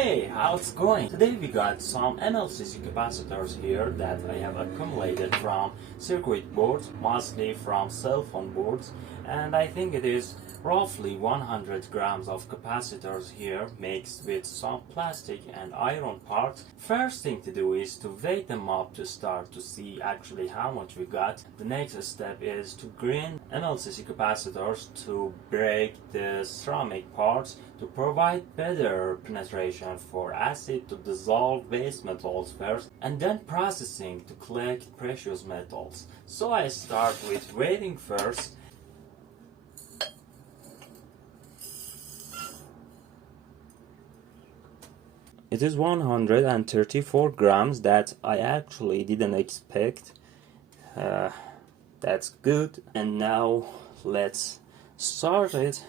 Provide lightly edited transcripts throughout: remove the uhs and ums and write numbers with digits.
Hey, how's it going? Today we got some MLCC capacitors here that I have accumulated from circuit boards, mostly from cell phone boards, and I think it is roughly 100 grams of capacitors here mixed with some plastic and iron parts. First thing to do is to weigh them up to start to see actually how much we got. The next step is to grind MLCC capacitors to break the ceramic parts to provide better penetration for acid to dissolve base metals first, and then processing to collect precious metals. So I start with weighing first. It is 134 grams that I actually didn't expect. That's good. And now let's start it.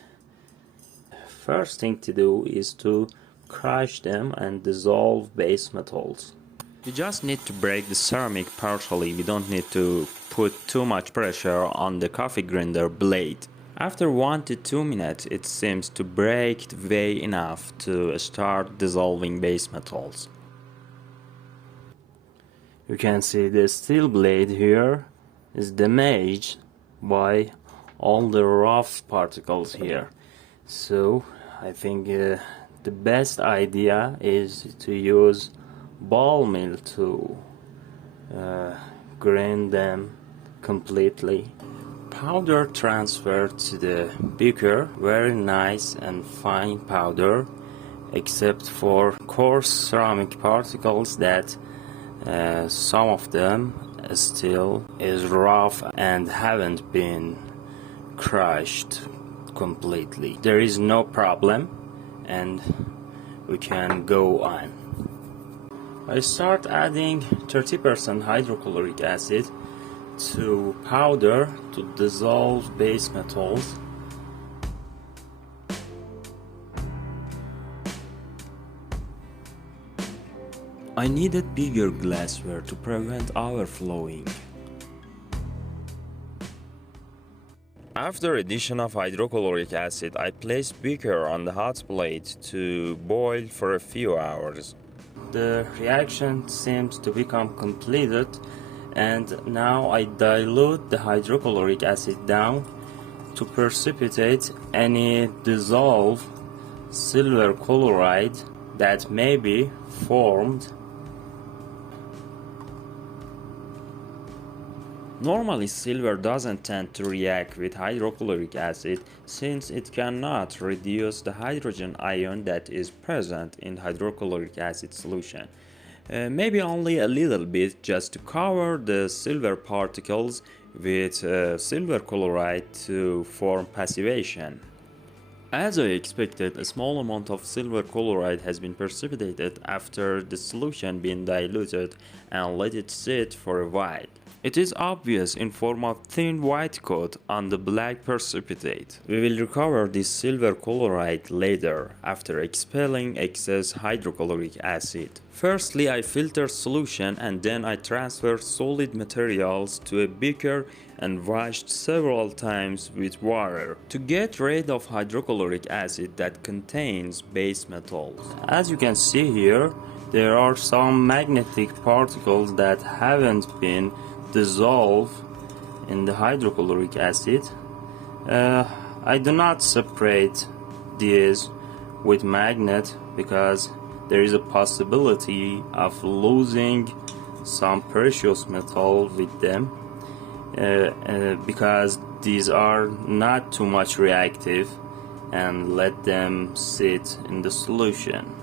First thing to do is to crush them and dissolve base metals. You just need to break the ceramic partially. We don't need to put too much pressure on the coffee grinder blade. After 1 to 2 minutes, it seems to break the way enough to start dissolving base metals. You can see the steel blade here is damaged by all the rough particles here. So I think the best idea is to use ball mill to grind them completely. Powder transferred to the beaker, very nice and fine powder, except for coarse ceramic particles that some of them still is rough and haven't been crushed completely. There is no problem and we can go on. I start adding 30% hydrochloric acid to powder to dissolve base metals. I needed bigger glassware to prevent overflowing. After addition of hydrochloric acid, I placed beaker on the hot plate to boil for a few hours. The reaction seems to become completed, and now I dilute the hydrochloric acid down to precipitate any dissolved silver chloride that may be formed. Normally silver doesn't tend to react with hydrochloric acid since it cannot reduce the hydrogen ion that is present in hydrochloric acid solution. Maybe only a little bit, just to cover the silver particles with silver chloride to form passivation. As I expected, a small amount of silver chloride has been precipitated after the solution being diluted and let it sit for a while. It is obvious in form of thin white coat on the black precipitate. We will recover this silver chloride later after expelling excess hydrochloric acid. Firstly, I filter solution and then I transfer solid materials to a beaker and washed several times with water to get rid of hydrochloric acid that contains base metals. As you can see here, there are some magnetic particles that haven't been dissolved in the hydrochloric acid. I do not separate these with magnet because there is a possibility of losing some precious metal with them because these are not too much reactive, and let them sit in the solution.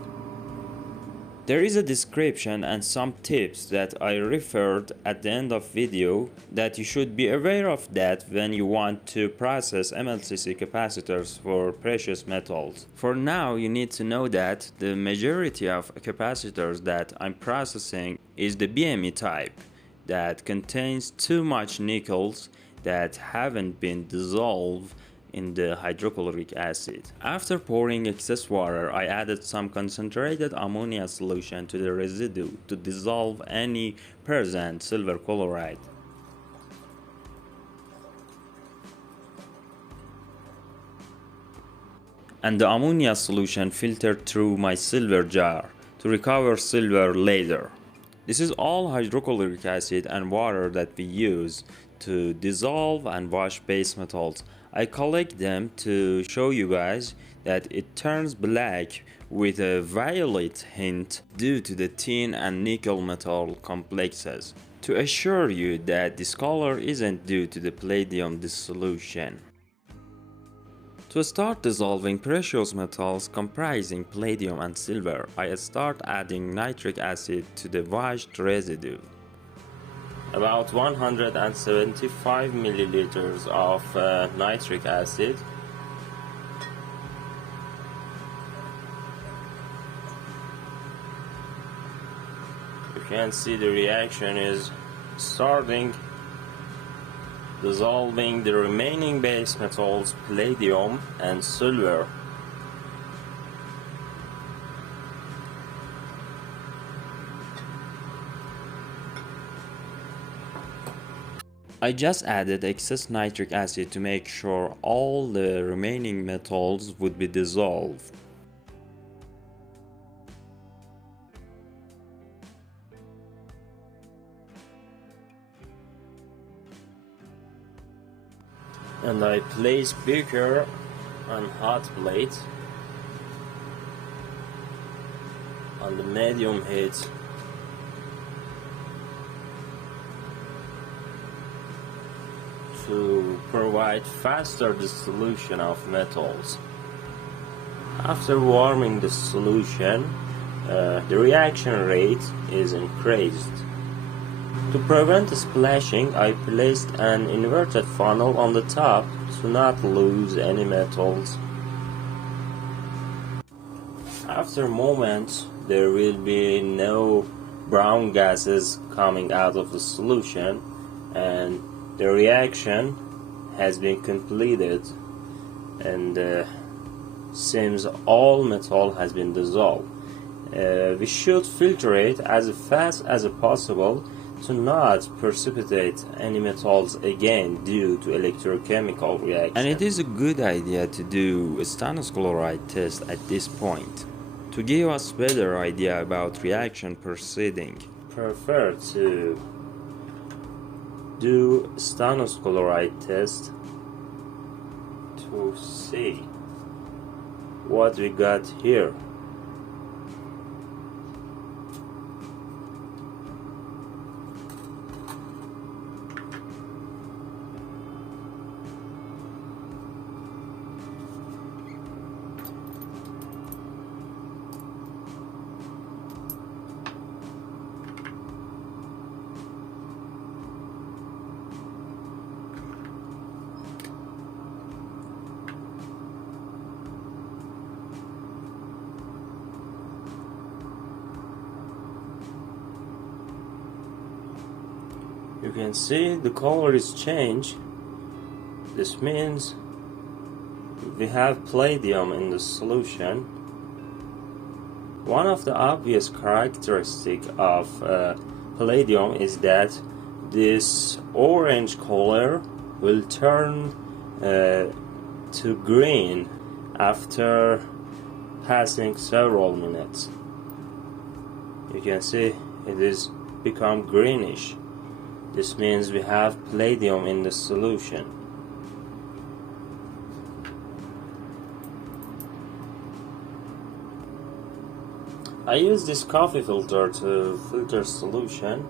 There is a description and some tips that I referred at the end of video that you should be aware of that when you want to process MLCC capacitors for precious metals. For now, you need to know that the majority of capacitors that I'm processing is the BME type that contains too much nickels that haven't been dissolved in the hydrochloric acid. After pouring excess water, I added some concentrated ammonia solution to the residue to dissolve any present silver chloride. and the ammonia solution filtered through my silver jar to recover silver later. This is all hydrochloric acid and water that we use to dissolve and wash base metals. I collect them to show you guys that it turns black with a violet hint due to the tin and nickel metal complexes, to assure you that this color isn't due to the palladium dissolution. To start dissolving precious metals comprising palladium and silver, I start adding nitric acid to the washed residue. About 175 milliliters of nitric acid. You can see the reaction is starting, dissolving the remaining base metals palladium and silver. I just added excess nitric acid to make sure all the remaining metals would be dissolved. And I place beaker on hot plate on the medium heat. To provide faster dissolution of metals. After warming the solution, the reaction rate is increased. To prevent splashing, I placed an inverted funnel on the top to not lose any metals. After a moment, there will be no brown gases coming out of the solution, and the reaction has been completed, and seems all metal has been dissolved. We should filter it as fast as possible to not precipitate any metals again due to electrochemical reaction. And it is a good idea to do a stannous chloride test at this point to give us better idea about reaction proceeding. Prefer to do stannous chloride test to see what we got here. You can see the color is changed. This means we have palladium in the solution. One of the obvious characteristics of palladium is that this orange color will turn to green after passing several minutes. You can see it is become greenish. This means we have palladium in the solution. I use this coffee filter to filter solution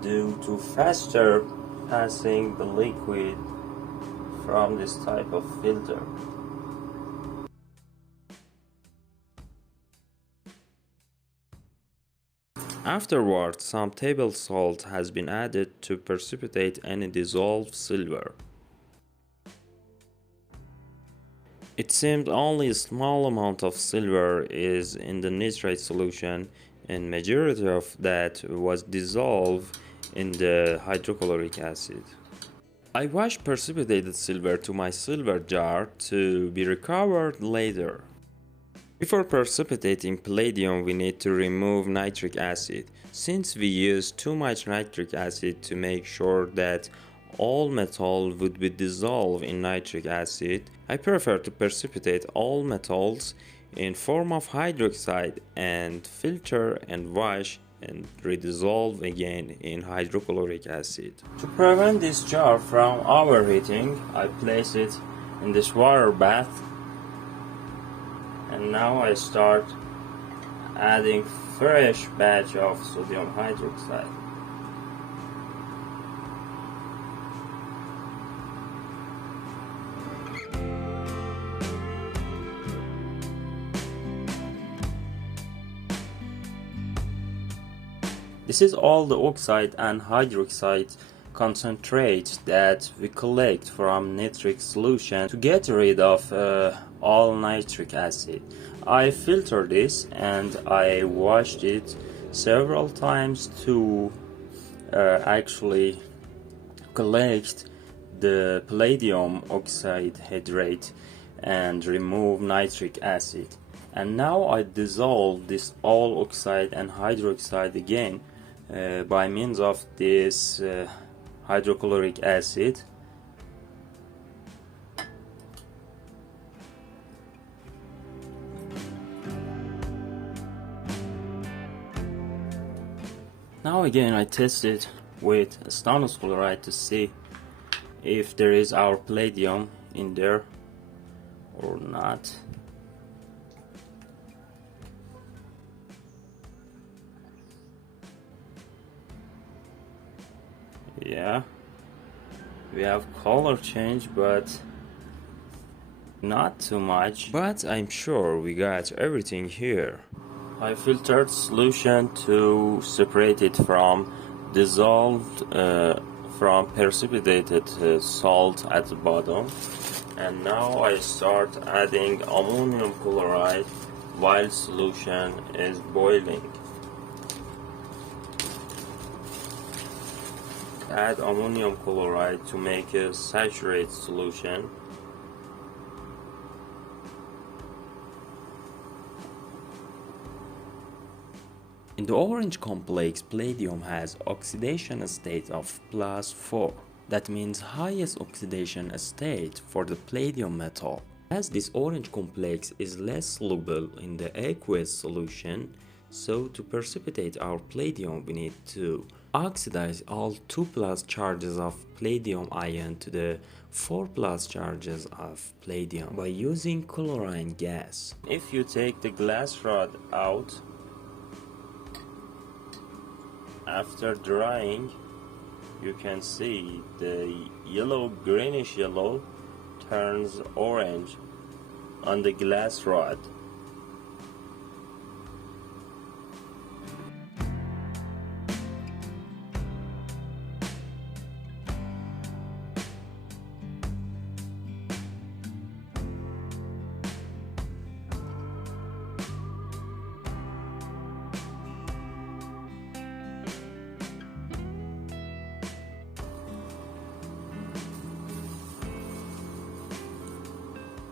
due to faster passing the liquid from this type of filter. Afterwards, some table salt has been added to precipitate any dissolved silver. It seems only a small amount of silver is in the nitrate solution, and majority of that was dissolved in the hydrochloric acid. I wash precipitated silver to my silver jar to be recovered later. Before precipitating palladium, we need to remove nitric acid, since we use too much nitric acid to make sure that all metal would be dissolved in nitric acid, I prefer to precipitate all metals in form of hydroxide and filter and wash and redissolve again in hydrochloric acid. To prevent this jar from overheating, I place it in this water bath, and now I start adding fresh batch of sodium hydroxide. This is all the oxide and hydroxide concentrate that we collect from nitric solution to get rid of all nitric acid. I filter this and I washed it several times to actually collect the palladium oxide hydrate and remove nitric acid. And now I dissolve this all oxide and hydroxide again by means of this hydrochloric acid. Now again I test it with stannous chloride to see if there is our palladium in there or not. Yeah, we have color change, but not too much. But I'm sure we got everything here. I filtered solution to separate it from dissolved, from precipitated salt at the bottom. And now I start adding ammonium chloride while solution is boiling. Add ammonium chloride to make a saturated solution. In the orange complex, palladium has oxidation state of +4. That means highest oxidation state for the palladium metal. As this orange complex is less soluble in the aqueous solution, so to precipitate our palladium we need to oxidize all 2+ charges of palladium ion to the 4+ charges of palladium by using chlorine gas. If you take the glass rod out after drying, you can see the greenish yellow turns orange on the glass rod.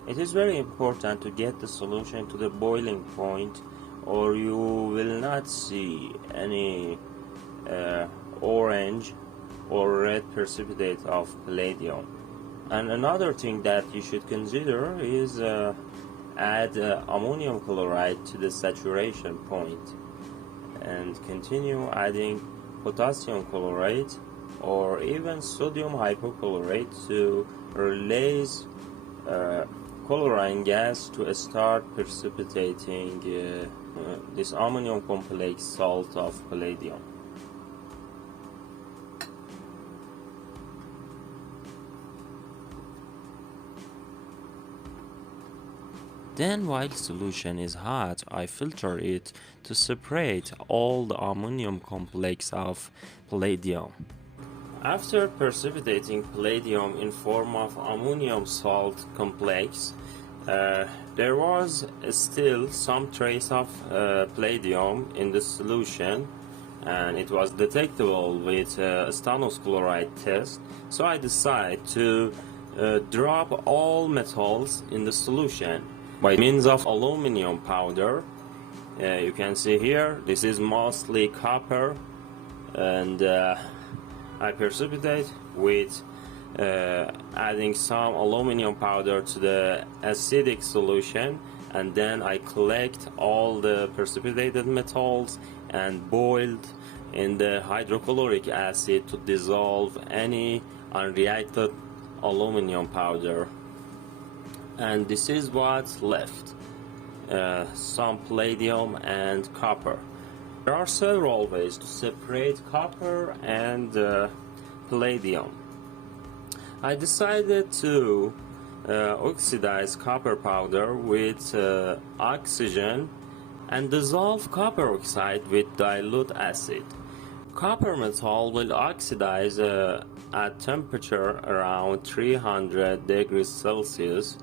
It is very important to get the solution to the boiling point, or you will not see any orange or red precipitate of palladium. And another thing that you should consider is add ammonium chloride to the saturation point and continue adding potassium chloride or even sodium hypochlorite to release chlorine gas to start precipitating this ammonium complex salt of palladium. Then while solution is hot, I filter it to separate all the ammonium complex of palladium. After precipitating palladium in form of ammonium salt complex, there was still some trace of palladium in the solution, and it was detectable with stannous chloride test. So I decided to drop all metals in the solution by means of aluminum powder. You can see here, this is mostly copper, and I precipitate with adding some aluminum powder to the acidic solution, and then I collect all the precipitated metals and boiled in the hydrochloric acid to dissolve any unreacted aluminum powder. And this is what's left, some palladium and copper. There are several ways to separate copper and palladium. I decided to oxidize copper powder with oxygen and dissolve copper oxide with dilute acid. Copper metal will oxidize at temperature around 300 degrees Celsius,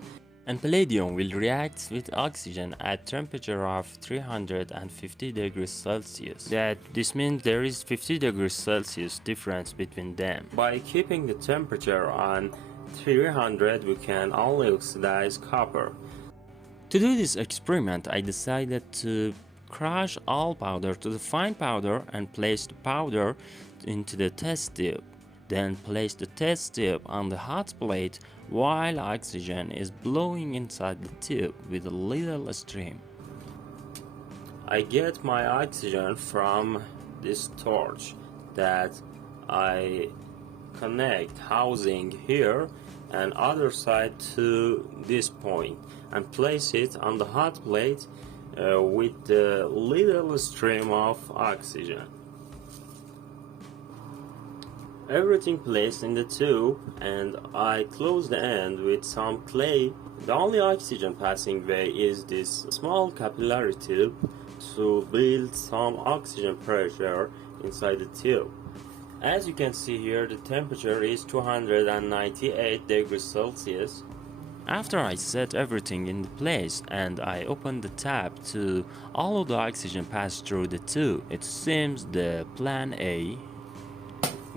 and palladium will react with oxygen at temperature of 350 degrees Celsius. This means there is 50 degrees Celsius difference between them. By keeping the temperature on 300, we can only oxidize copper. To do this experiment, I decided to crush all powder to the fine powder and place the powder into the test tube. Then place the test tube on the hot plate while oxygen is blowing inside the tube with a little stream. I get my oxygen from this torch that I connect housing here and other side to this point and place it on the hot plate with the little stream of oxygen. Everything placed in the tube, and I close the end with some clay. The only oxygen passing way is this small capillary tube to build some oxygen pressure inside the tube. As you can see here, the temperature is 298 degrees Celsius. After I set everything in place and I open the tap to allow the oxygen pass through the tube, it seems the plan A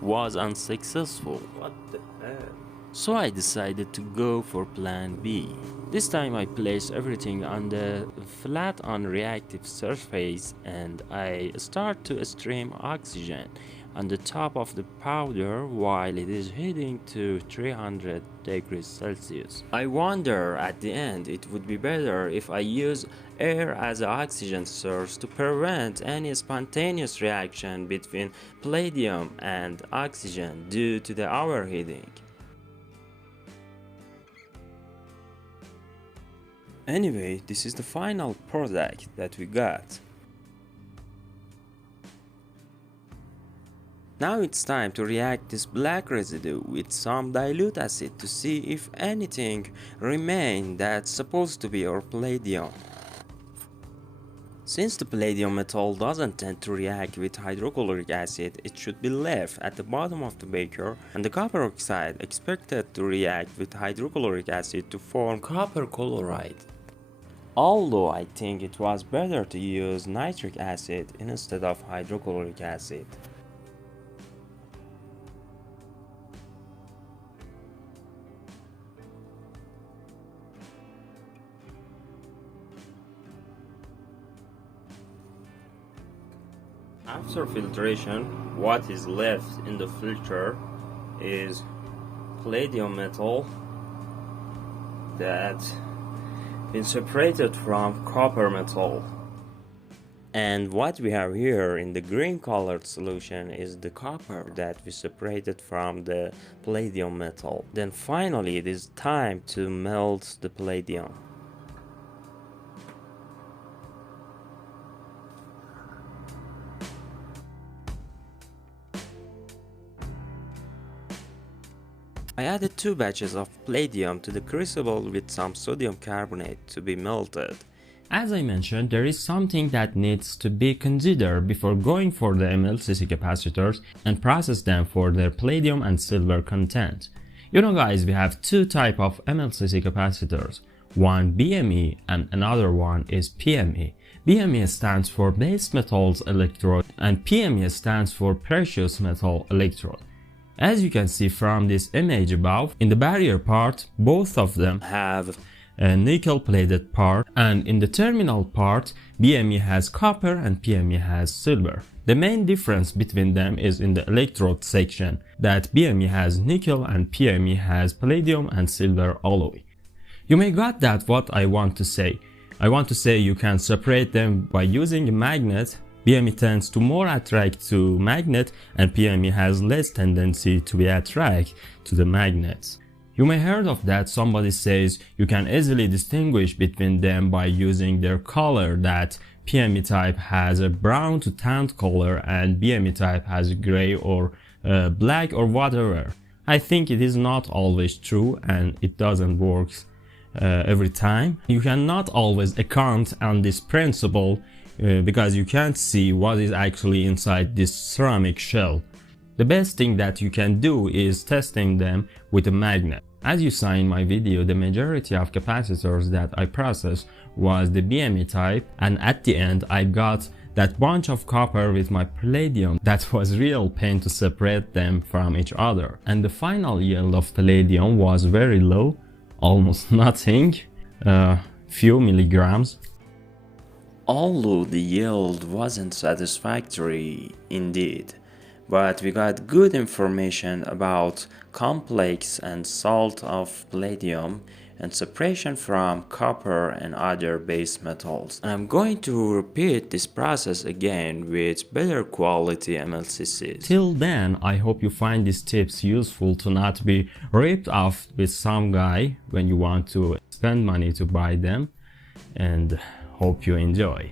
was unsuccessful. What the hell? So I decided to go for plan B. This time I place everything on the flat unreactive surface and I start to stream oxygen on the top of the powder while it is heating to 300 degrees Celsius. I wonder at the end it would be better if I use air as an oxygen source to prevent any spontaneous reaction between palladium and oxygen due to the overheating. Anyway, this is the final product that we got. Now it's time to react this black residue with some dilute acid to see if anything remains that's supposed to be our palladium. Since the palladium metal doesn't tend to react with hydrochloric acid, it should be left at the bottom of the beaker, and the copper oxide expected to react with hydrochloric acid to form copper chloride. Although I think it was better to use nitric acid instead of hydrochloric acid. After filtration, what is left in the filter is palladium metal that been separated from copper metal. And what we have here in the green colored solution is the copper that we separated from the palladium metal. Then finally it is time to melt the palladium. I added 2 batches of palladium to the crucible with some sodium carbonate to be melted. As I mentioned, there is something that needs to be considered before going for the MLCC capacitors and process them for their palladium and silver content. You know guys, we have 2 types of MLCC capacitors, one BME and another one is PME. BME stands for base metals electrode and PME stands for precious metal electrode. As you can see from this image above, in the barrier part, both of them have a nickel plated part, and in the terminal part, BME has copper and PME has silver. The main difference between them is in the electrode section, that BME has nickel and PME has palladium and silver alloy. You may got that what I want to say. I want to say you can separate them by using a magnet. BME tends to more attract to magnet and PME has less tendency to be attract to the magnets. You may heard of that somebody says you can easily distinguish between them by using their color, that PME type has a brown to tanned color and BME type has a gray or black or whatever. I think it is not always true and it doesn't work every time. You cannot always account on this principle because you can't see what is actually inside this ceramic shell. The best thing that you can do is testing them with a magnet. As you saw in my video, the majority of capacitors that I processed was the BME type, and at the end I got that bunch of copper with my palladium that was real pain to separate them from each other. And the final yield of palladium was very low, almost nothing, few milligrams. Although the yield wasn't satisfactory indeed, but we got good information about complex and salt of palladium and separation from copper and other base metals. And I'm going to repeat this process again with better quality MLCCs. Till then, I hope you find these tips useful to not be ripped off with some guy when you want to spend money to buy them, and hope you enjoy.